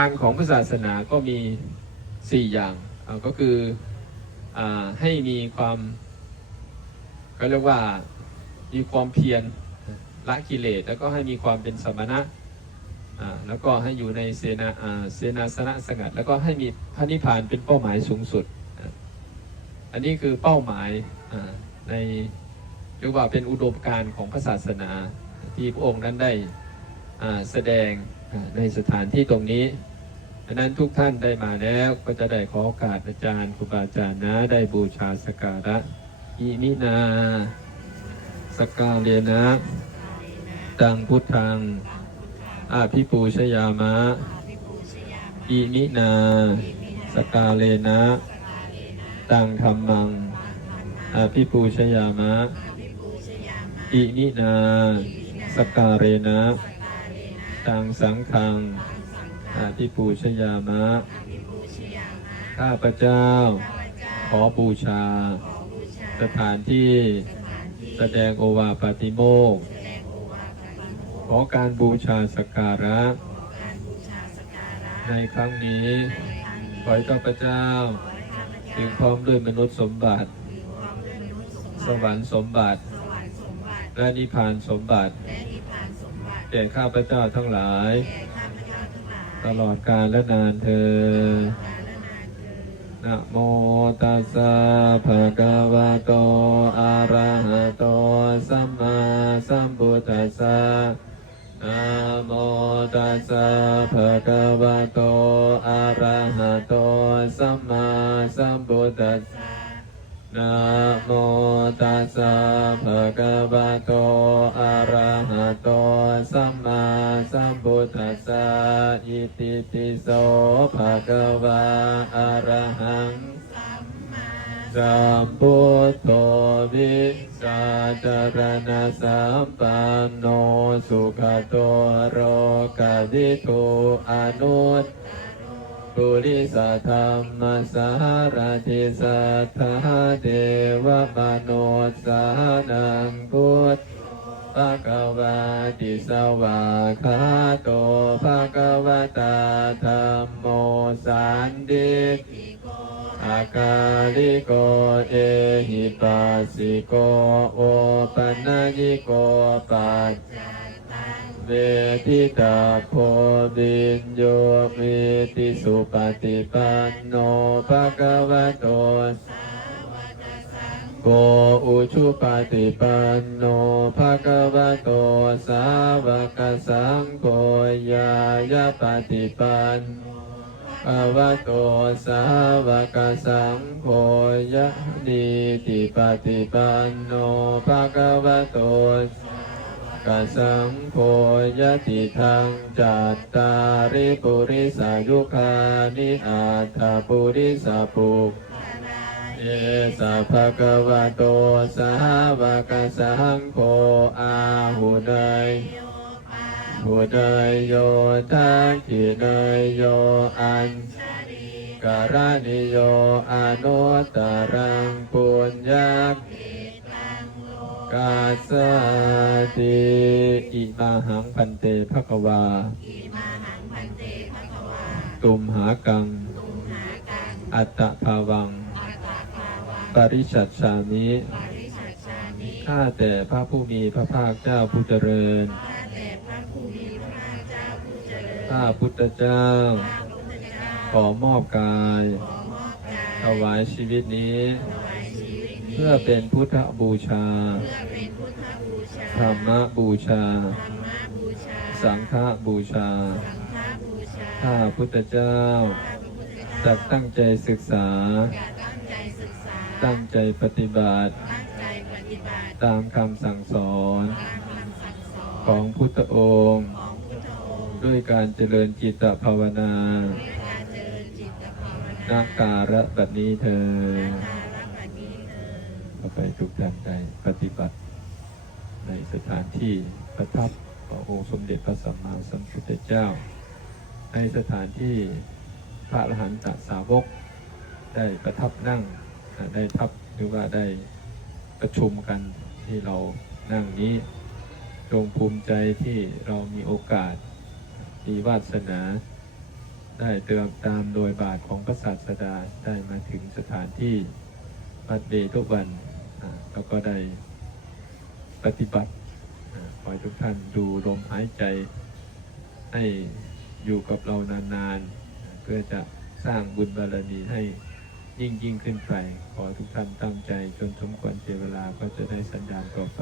การของพระศาสนาก็มีสี่อย่างก็คืออให้มีความก็เรียกว่ามีความเพียรละกิเลสแล้วก็ให้มีความเป็นสมณะแล้วก็ให้อยู่ในเสนาเสนาสนะสงัด แล้วก็ให้มีพระนิพพานเป็นเป้าหมายสูงสุด อันนี้คือเป้าหมายในเรียกว่าเป็นอุดมการณ์ของพระศาสนาที่พระองค์นั้นได้แสดงในสถานที่ตรงนี้ ดังนั้นทุกท่านได้มาแล้วก็จะได้ขอโอกาสอาจารย์ครูบาอาจารย์นะได้บูชาสการะอิมินาสการเรนะตังพุทธังอาภิปูชยามะอิมินาสการเรนะตังธรรมังอาภิปูชยามะอิมินาสกการเรนะตังสังฆัง อาทิปูชยามะ ข้าพเจ้า ขอบูชา สถานที่แสดงโอวาปาติโมกข์ขอการบูชาสกการะ ในครั้งนี้ ขอให้ข้าพเจ้า ถึงพร้อมด้วยมนุษย์สมบัติ สวรรค์สมบัติ และนิพพานสมบัติแก่ข้าพเจ้าทั้งหลาย ตลอดกาลและนานเธอนะโมตัสสะภะคะวะโต อะระหะโต สัมมาสัมพุทธัสสะนะโมตัสสะภะคะ ภะคะวะโต อะระหะโต สัมมาสัมพุทธัสสะ อิติปิโสภะคะวะอะระหังสัมพุทโธวิสาจารณสัมปันโนสุขโตโรกวิทูอนุต ปุริสธรรมสารติสัทธาเทวมโนสานังพุทธภะคะวะติสวาคาโตภะคะวะตาธรรมโมสันติอากาลิโกเอหิปัสสิโกโอปัญญิโกปัจจ เวทิตาโพวินโยวิติสุปฏิปันโนภะคะวะโตโกอุชุปฏิปันโนภะคะวะโตสาวกสังโฆยายาปฏิปันโนภะวะโตสาวกสังโฆยะดีติปฏิปันโนภะคะวะโตส สังโฆยติทังจัตตาริปุริสายุคานิอาถาปุริสปุกเอสะภะคะวะโตสาวกสังโฆอาหุเนยหุเนยโยทักขิเนยโยอันการนิโยอนุตตรังปุญญา กาสาติอิมาหังพันเตภคววาตุมหากัง อัตตภาวังปริชัดชามิข้าแต่พระผู้มีพระภาคเจ้าผู้เจริญ ข้าพุทธเจ้า ขอมอบกายถวายชีวิตนี้เพื่อเป็นพุทธบูชา ธรรมบูชา สังฆบูชา ข้าพุทธเจ้าจะตั้งใจศึกษา ตั้งใจปฏิบัติ ตามคำสั่งสอน ของพุทธองค์ ด้วยการเจริญจิตภาวนานาการะแบบนี้เธอ ต่อไปทุกท่านได้ปฏิบัติ ในสถานที่ประทับขององค์สมเด็จพระสัมมาสัมพุทธเจ้า ในสถานที่พระอรหันตสาวก ได้ประทับนั่งได้ทับหรือว่าได้ประชุมกันที่เรานั่งนี้จงภูมิใจที่เรามีโอกาสมีวาสนา ได้เติมตามโดยบาทของพระศาสดาได้มาถึงสถานที่วัดเดทุกวัน แล้วก็ได้ปฏิบัติอ่าขอทุกท่านดูลมหายใจให้อยู่กับเรานานๆ เพื่อจะสร้างบุญบารมีให้ยิ่งยิ่งขึ้นไป ขอทุกท่านตั้งใจจนสมควรเจเวลาก็จะได้สัญญาณต่อไป